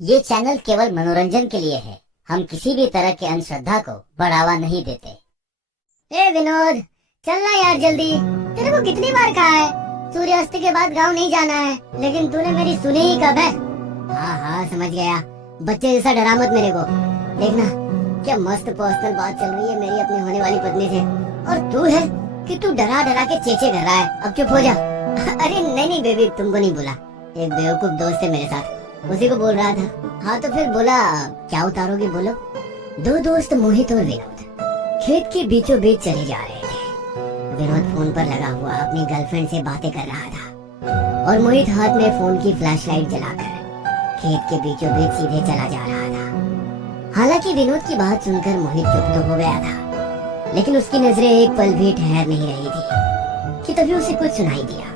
ये चैनल केवल मनोरंजन के लिए है। हम किसी भी तरह के अंधश्रद्धा को बढ़ावा नहीं देते। ए विनोद, चलना यार जल्दी। तेरे को कितनी बार कहा है सूर्यास्त के बाद गांव नहीं जाना है, लेकिन तूने मेरी सुनी ही कब है। हाँ हाँ समझ गया, बच्चे जैसा डरा मत मेरे को। देखना क्या मस्त पर्सनल बात चल रही है मेरी अपनी होने वाली पत्नी से, और तू है कि तू डरा डरा के चेचे कर रहा है। अब चुप हो जा। अरे नहीं बेबी, तुमको नहीं बोला, एक बेवकूफ दोस्त है मेरे साथ, उसी को बोल रहा था। हाँ तो फिर बोला, क्या उतारोगी बोलो। दो दोस्त मोहित और विनोद खेत के बीचों बीच चले जा रहे थे। विनोद फोन पर लगा हुआ अपनी गर्लफ्रेंड से बातें कर रहा था और मोहित हाथ में फोन की फ्लैशलाइट जलाकर खेत के बीचों बीच सीधे चला जा रहा था। हालांकि विनोद की बात सुनकर मोहित चुप तो हो गया था, लेकिन उसकी नजरें एक पल भी ठहर नहीं रही थी कि तभी उसे कुछ सुनाई दिया,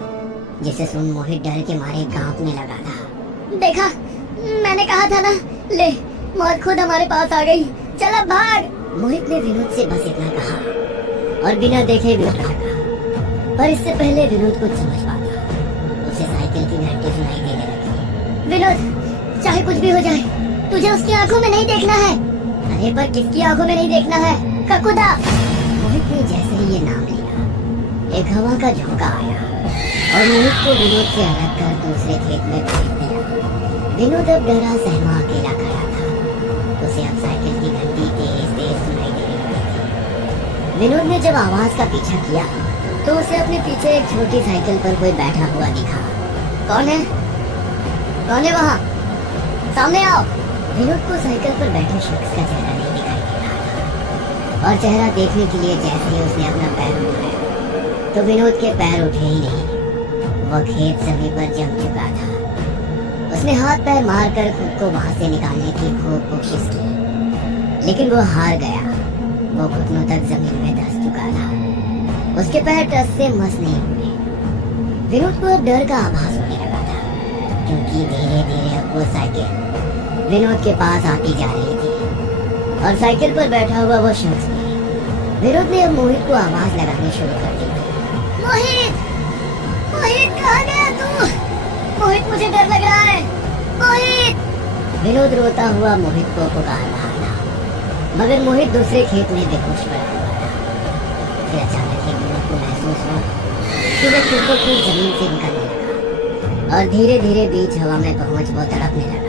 जिसे सुन मोहित डर के मारे कांपने लगा था। देखा, मैंने कहा था ना, ले मौत खुद हमारे पास आ गई, चल अब भाग। मोहित ने विनोद से बस इतना कहा और बिना देखे विनोद भागा। पर इससे पहले विनोद कुछ समझ पाता, उसे साइकिल की घंटी सुनाई देने लगी। विनोद, चाहे कुछ भी हो जाए, तुझे उसकी आंखों में नहीं देखना है। अरे पर किसकी आंखों में नहीं देखना है? ककुदा। मोहित ने जैसे ही ये नाम लिया, एक हवा का झोंका आया और मोहित को विनोद से अलग कर दूसरे खेत में फेंक दिया। विनोद अब डरा सहमा अकेला खड़ा था। उसे अब साइकिल की घंटी तेज तेज सुनाई देने लगी थी। विनोद ने जब आवाज का पीछा किया तो उसे अपने पीछे एक छोटी साइकिल पर कोई बैठा हुआ दिखा। कौन है? कौन है वहाँ? सामने आओ। विनोद को साइकिल पर बैठे शख्स का चेहरा नहीं दिखाई दे रहा था, और चेहरा देखने के लिए जैसे ही उसने अपना पैर उठाया तो विनोद के पैर उठे ही नहीं। वह खेत जमीन पर जम चुका था। उसने हाथ पैर मारकर खुद को वहां से निकालने की खूब कोशिश की, लेकिन वो हार गया। वो घुटनों तक जमीन में धंस चुका था। उसके पैर टस से मस नहीं हुए। विनोद को अब डर का आभास होने लगा था, क्योंकि धीरे धीरे अब वो साइकिल विनोद के पास आती जा रही थी और साइकिल पर बैठा हुआ वो शख्स भी। विनोद ने अब मोहित को आवाज लगानी शुरू कर दी। मोहित, मोहित कहाँ गया तू? मोहित, मुझे डर लग रहा है। मोहित! विनोद रोता हुआ मोहित को पुकार रहा था, मगर मोहित दूसरे खेत में बेहोश पड़ा हुआ था। फिर अचानक ही विनोद को महसूस हुआ कि वह खुद को खुद जमीन से निकलने लगा और धीरे धीरे बीच हवा में पहुंच वो तड़पने लगा।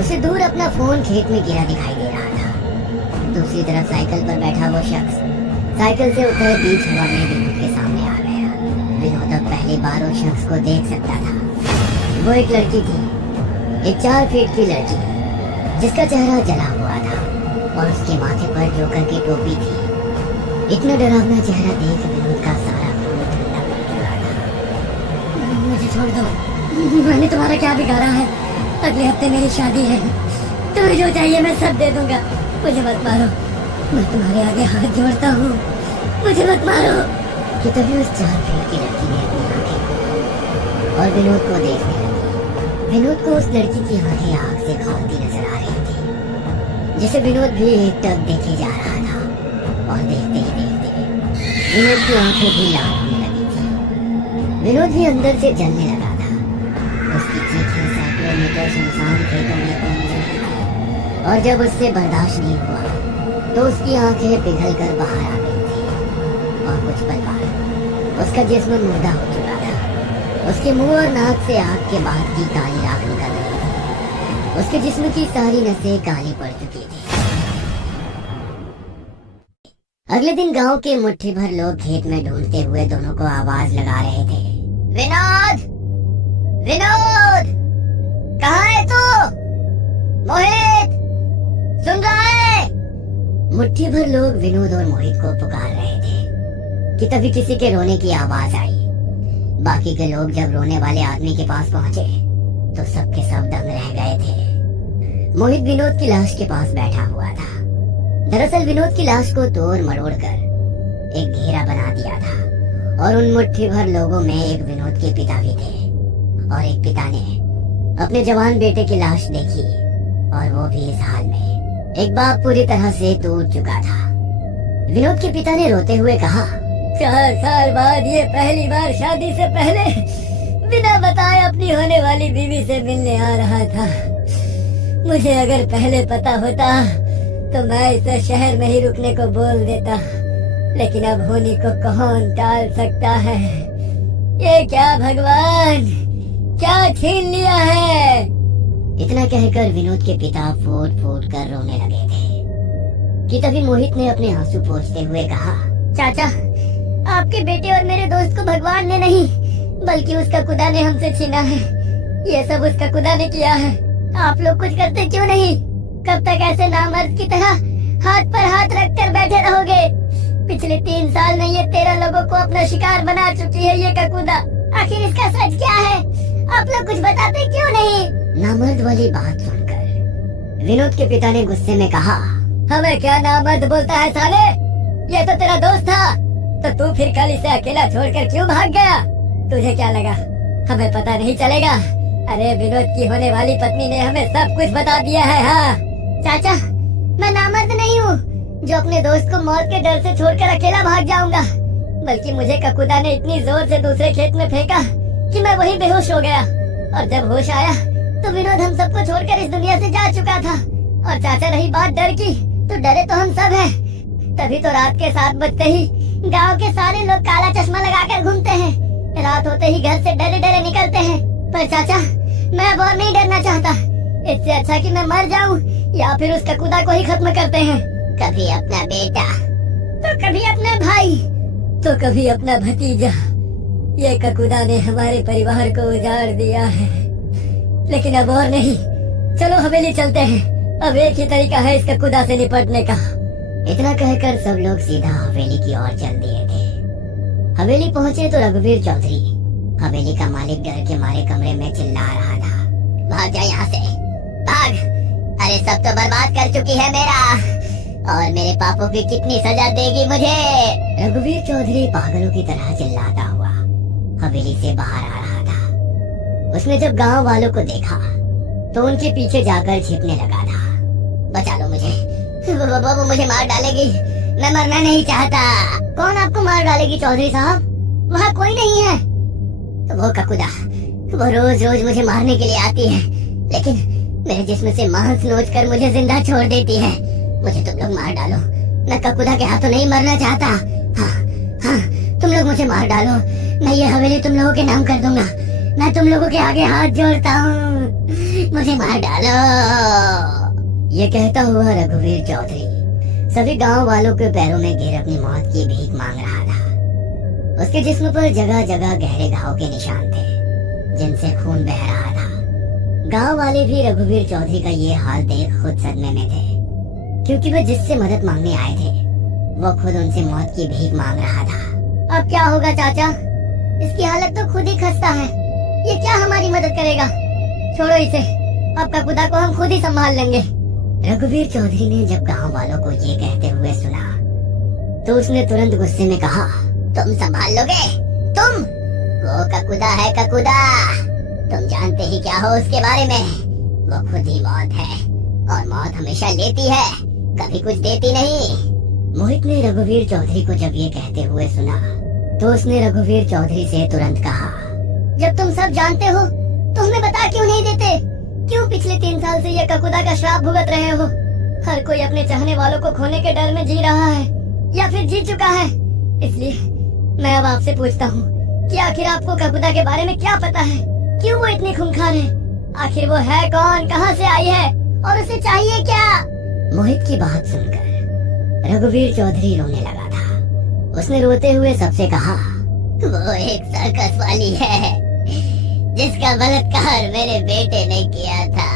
उसे दूर अपना फोन खेत में गिरा दिखाई दे रहा था। दूसरी तरफ साइकिल पर बैठा वो शख्स साइकिल से उतर बीच हवा में विनोद के सामने आ गया। विनोद अब पहली बार उस शख्स को देख सकता था। वो एक लड़की थी, एक 4 फीट की लड़की, जिसका चेहरा जला हुआ था और उसके माथे पर जोकर की टोपी थी। इतना डरावना चेहरा देख विनोद का सारा खून ठंडा पड़ चुका था। मुझे छोड़ दो, मैंने तुम्हारा क्या बिगाड़ा है? अगले हफ्ते मेरी शादी है, तुम्हें जो चाहिए मैं सब दे दूंगा। मुझे मत मारो, मैं तुम्हारे आगे हाथ जोड़ता हूँ, मुझे मत मारो। कि तभी उस 4 फीट की लड़की ने अपनी आंखें खोली और विनोद को देखने लगी। विनोद को उस लड़की की आंखें आग से खौलती नजर आ रही थी, जिसे विनोद भी एकटक देखे जा रहा था। और देखते ही देखते विनोद की आंखें भी लाल होने लगी थी। विनोद भी अंदर से जलने लगा था। उसकी चीखें सैकड़ों मीटर सुनसान खेतों में गूंज रही थी, और जब उससे बर्दाश्त नहीं हुआ तो उसकी आंखें पिघल कर बाहर आ गई थी। और कुछ पल बाद उसका जिस्म मुर्दा हो चुका था। उसके मुंह और नाक से आग के बाद की काली राख निकल रही थी। उसके जिस्म की सारी नसें काली पड़ चुकी थी। अगले दिन गांव के मुट्ठी भर लोग खेत में ढूंढते हुए दोनों को आवाज लगा रहे थे। विनोद! विनोद! कहाँ है तू? मोहित! सुन रहा है? मुट्ठी भर लोग विनोद और मोहित को पुकार रहे थे कि तभी किसी के रोने की आवाज आई। बाकी के लोग जब रोने वाले आदमी के पास पहुंचे तो सबके सब दंग रह गए थे। मोहित विनोद की लाश के पास बैठा हुआ था। दरअसल विनोद की लाश को तोड़ मरोड़ कर एक घेरा बना दिया था, और उन मुट्ठी भर लोगों में एक विनोद के पिता भी थे। और एक पिता ने अपने जवान बेटे की लाश देखी, और वो भी इस हाल में। एक बाप पूरी तरह से टूट चुका था। विनोद के पिता ने रोते हुए कहा, 4 साल बाद ये पहली बार शादी से पहले बिना बताए अपनी होने वाली बीवी से मिलने आ रहा था। मुझे अगर पहले पता होता तो मैं इसे शहर में ही रुकने को बोल देता, लेकिन अब होनी को कौन टाल सकता है। ये क्या भगवान, क्या छीन लिया है। इतना कहकर विनोद के पिता फूट फूट कर रोने लगे थे कि तभी मोहित ने अपने आंसू पोंछते हुए कहा, चाचा, आपके बेटे और मेरे दोस्त को भगवान ने नहीं बल्कि उसका खुदा ने हमसे छीना है। ये सब उसका खुदा ने किया है। आप लोग कुछ करते क्यों नहीं? कब तक ऐसे नामर्द की तरह हाथ पर हाथ रख कर बैठे रहोगे? पिछले 3 साल में ये 13 लोगों को अपना शिकार बना चुकी है ये ककूदा। आखिर इसका सच क्या है? आप लोग कुछ बताते क्यों नहीं? नामर्द वाली बात सुनकर विनोद के पिता ने गुस्से में कहा, हमें क्या नामर्द बोलता है साले? ये तो तेरा दोस्त था, तो तू फिर कल इसे अकेला छोड़कर क्यों भाग गया? तुझे क्या लगा हमें पता नहीं चलेगा? अरे विनोद की होने वाली पत्नी ने हमें सब कुछ बता दिया है। हाँ चाचा, मैं नामर्द नहीं हूँ जो अपने दोस्त को मौत के डर से छोड़कर अकेला भाग जाऊंगा, बल्कि मुझे ककूदा ने इतनी जोर से दूसरे खेत में फेंका कि मैं वहीं बेहोश हो गया, और जब होश आया तो विनोद हम सबको छोड़कर इस दुनिया से जा चुका था। और चाचा, रही बात डर की, तो डरे तो हम सब हैं। तभी तो रात के 7 बजते ही गांव के सारे लोग काला चश्मा लगाकर घूमते हैं। रात होते ही घर से डरे डरे निकलते हैं। पर चाचा, मैं अब और नहीं डरना चाहता। इससे अच्छा कि मैं मर जाऊं या फिर उस ककूदा को ही खत्म करते हैं। कभी अपना बेटा तो कभी अपना भाई तो कभी अपना भतीजा। ये ककूदा ने हमारे परिवार को उजाड़ दिया है, लेकिन अब और नहीं। चलो हवेली चलते हैं, अब एक ही तरीका है इस ककूदा से निपटने का। इतना कहकर सब लोग सीधा हवेली की ओर चल दिए थे। हवेली पहुंचे तो रघुवीर चौधरी, हवेली का मालिक, डर के मारे कमरे में चिल्ला रहा था, भाग जा यहाँ से, भाग। अरे सब तो बर्बाद कर चुकी है मेरा, और मेरे पापों की कितनी सजा देगी मुझे। रघुवीर चौधरी पागलों की तरह चिल्लाता हुआ हवेली से बाहर आ रहा था। उसने जब गांव वालों को देखा तो उनके पीछे जाकर छिपने लगा था। बचा लो मुझे, वो मुझे मार डालेगी, मैं मरना नहीं चाहता। कौन आपको मार डालेगी चौधरी साहब? वहाँ कोई नहीं है। वो ककूदा, वो रोज रोज मुझे मारने के लिए आती है, लेकिन मेरे जिस्म से मांस नोच कर मुझे जिंदा छोड़ देती है। मुझे तुम लोग मार डालो, मैं ककूदा के हाथों नहीं मरना चाहता। हाँ हाँ, तुम लोग मुझे मार डालो, मैं ये हवेली तुम लोगों के नाम कर दूंगा। मैं तुम लोगों के आगे हाथ जोड़ता हूँ, मुझे मार डालो। ये कहता हुआ रघुवीर चौधरी सभी गांव वालों के पैरों में गिर अपनी मौत की भीख मांग रहा था। उसके जिस्म पर जगह जगह गहरे घाव के निशान थे, जिनसे खून बह रहा था। गांव वाले भी रघुवीर चौधरी का ये हाल देख खुद सदमे में थे, क्योंकि वह जिससे मदद मांगने आए थे वो खुद उनसे मौत की भीख मांग रहा था। अब क्या होगा चाचा? इसकी हालत तो खुद ही खस्ता है, ये क्या हमारी मदद करेगा? छोड़ो इसे, अब ककूदा को हम खुद ही संभाल लेंगे। रघुवीर चौधरी ने जब गांव वालों को ये कहते हुए सुना तो उसने तुरंत गुस्से में कहा, तुम संभाल लोगे? तुम? वो ककूदा है ककूदा, तुम जानते ही क्या हो उसके बारे में? वो खुद ही मौत है, और मौत हमेशा लेती है, कभी कुछ देती नहीं। मोहित ने रघुवीर चौधरी को जब ये कहते हुए सुना तो उसने रघुवीर चौधरी से तुरंत कहा, जब तुम सब जानते हो तो हमें बता क्यों नहीं देते? क्यों पिछले 3 साल से ये ककूदा का श्राप भुगत रहे हो? हर कोई अपने चाहने वालों को खोने के डर में जी रहा है, या फिर जी चुका है। इसलिए मैं अब आपसे पूछता हूँ कि आखिर आपको ककूदा के बारे में क्या पता है? क्यों वो इतनी खूंखार है? आखिर वो है कौन, कहाँ से आई है, और उसे चाहिए क्या? मोहित की बात सुनकर रघुवीर चौधरी रोने लगा था। उसने रोते हुए सबसे कहा, वो एक सर्कस वाली है जिसका बलात्कार मेरे बेटे ने किया था।